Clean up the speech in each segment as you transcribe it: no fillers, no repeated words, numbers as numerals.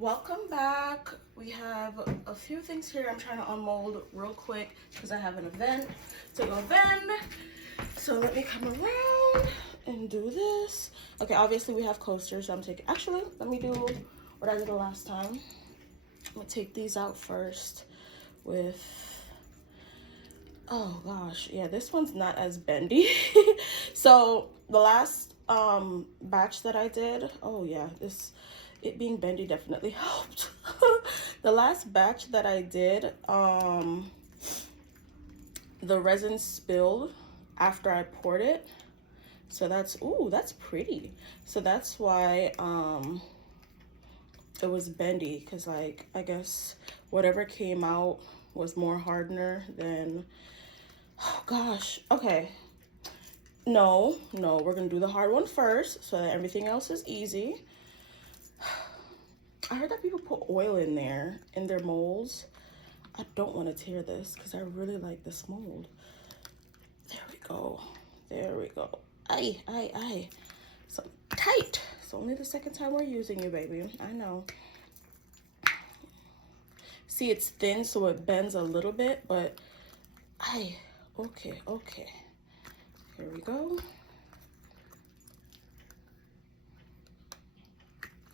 Welcome back. We have a few things here I'm trying to unmold real quick because I have an event to go then. So let me come around and do this. Okay, obviously we have coasters, so I'm taking, actually, let me do what I did the last time. I'm gonna take these out first with, oh gosh, yeah, this one's not as bendy. So the last batch that I did, oh yeah, it being bendy definitely helped. The last batch that I did, the resin spilled after I poured it. So that's, ooh, that's pretty. So that's why it was bendy, because like, I guess whatever came out was more hardener than, oh gosh, okay. No, we're gonna do the hard one first so that everything else is easy. I heard that people put oil in their molds. I don't want to tear this because I really like this mold. There we go. There we go. Aye. So tight. It's only the second time we're using you, baby. I know. See, it's thin, so it bends a little bit, but okay. Here we go.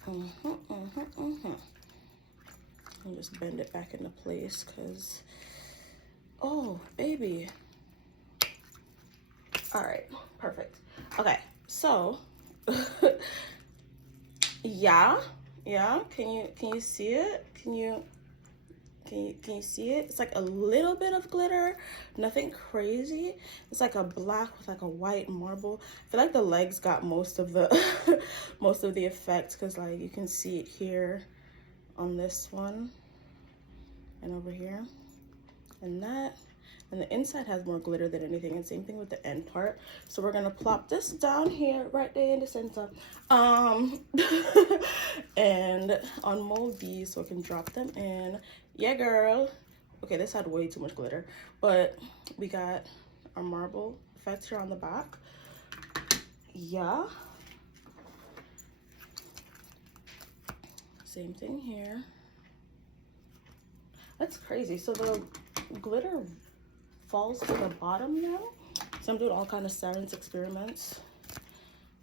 And just bend it back into place, because, oh, baby. All right, perfect. Okay, so, yeah, can you see it? Can you see it? It's like a little bit of glitter, nothing crazy. It's like a black with like a white marble. I feel like the legs got most of the most of the effect, because like you can see it here on this one and over here and that, and the inside has more glitter than anything, and same thing with the end part. So we're gonna plop this down here right there in the center, and unmold these so I can drop them in. Yeah, girl. Okay, this had way too much glitter, but we got our marble effect here on the back. Yeah, same thing here. That's crazy. So the glitter falls to the bottom now. So I'm doing all kind of science experiments.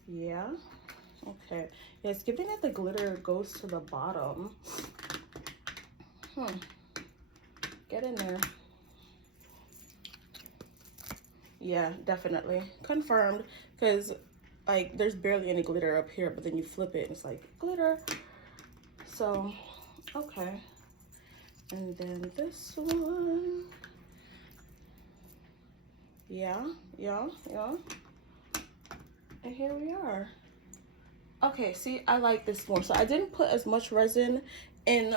Yeah. Okay. Yeah, it's giving that the glitter goes to the bottom. Get in there. Yeah, definitely. Confirmed. Because like there's barely any glitter up here, but then you flip it and it's like glitter. So, okay. And then this one. Yeah. And here we are. Okay, see, I like this more. So I didn't put as much resin in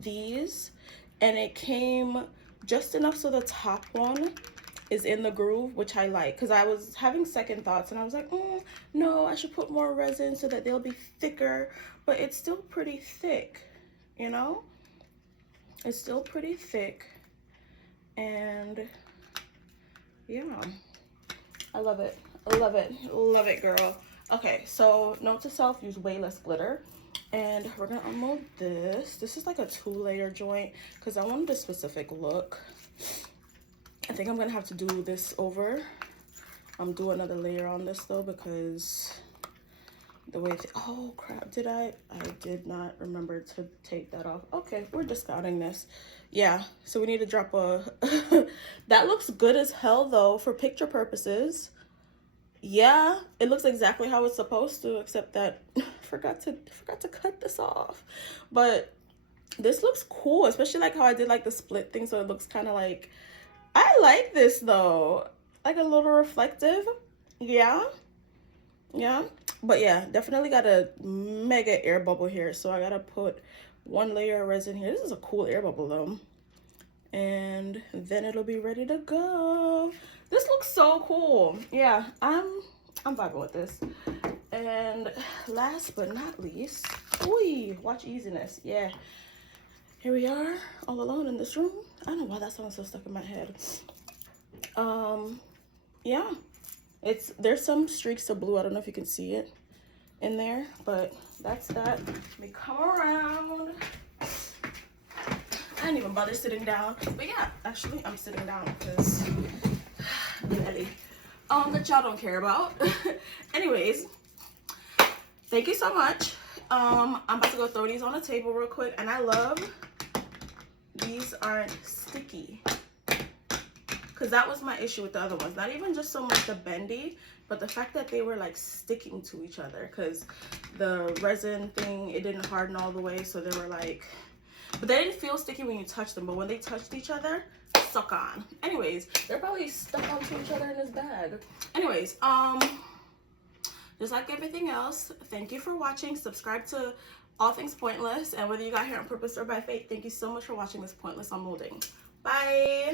these, and it came just enough so the top one is in the groove, which I like, because I was having second thoughts and I was like, no, I should put more resin so that they'll be thicker, but it's still pretty thick, you know? It's still pretty thick, and yeah, I love it. Love it, girl. Okay, so note to self, use way less glitter. And we're gonna unmold this. This is like a 2-layer joint because I wanted a specific look. I think I'm gonna have to do this over. Do another layer on this though, because the way, oh crap, I did not remember to take that off. Okay, we're discarding this. Yeah, so we need to drop a, that looks good as hell though for picture purposes. Yeah, it looks exactly how it's supposed to, except that I forgot to cut this off. But this looks cool, especially like how I did like the split thing, so it looks kind of like, I like this though, like a little reflective. Yeah, but yeah, definitely got a mega air bubble here, so I gotta put 1 layer of resin here. This is a cool air bubble though, and then it'll be ready to go. This looks so cool. Yeah, I'm vibing with this. And last but not least, watch easiness. Yeah, here we are, all alone in this room. I don't know why that song's so stuck in my head. Yeah, there's some streaks of blue. I don't know if you can see it in there, but that's that. Let me come around. didn't even bother sitting down. But yeah, actually I'm sitting down because that y'all don't care about. Anyways, thank you so much. I'm about to go throw these on the table real quick, and I love these aren't sticky, because that was my issue with the other ones. Not even just so much the bendy, but the fact that they were like sticking to each other, because the resin thing, it didn't harden all the way, so they were like, but they didn't feel sticky when you touched them, but when they touched each other, stuck on. Anyways, they're probably stuck onto each other in this bag. Anyways, just like everything else, thank you for watching. Subscribe to All Things Pointless, and whether you got here on purpose or by fate, thank you so much for watching this pointless unmolding. Bye.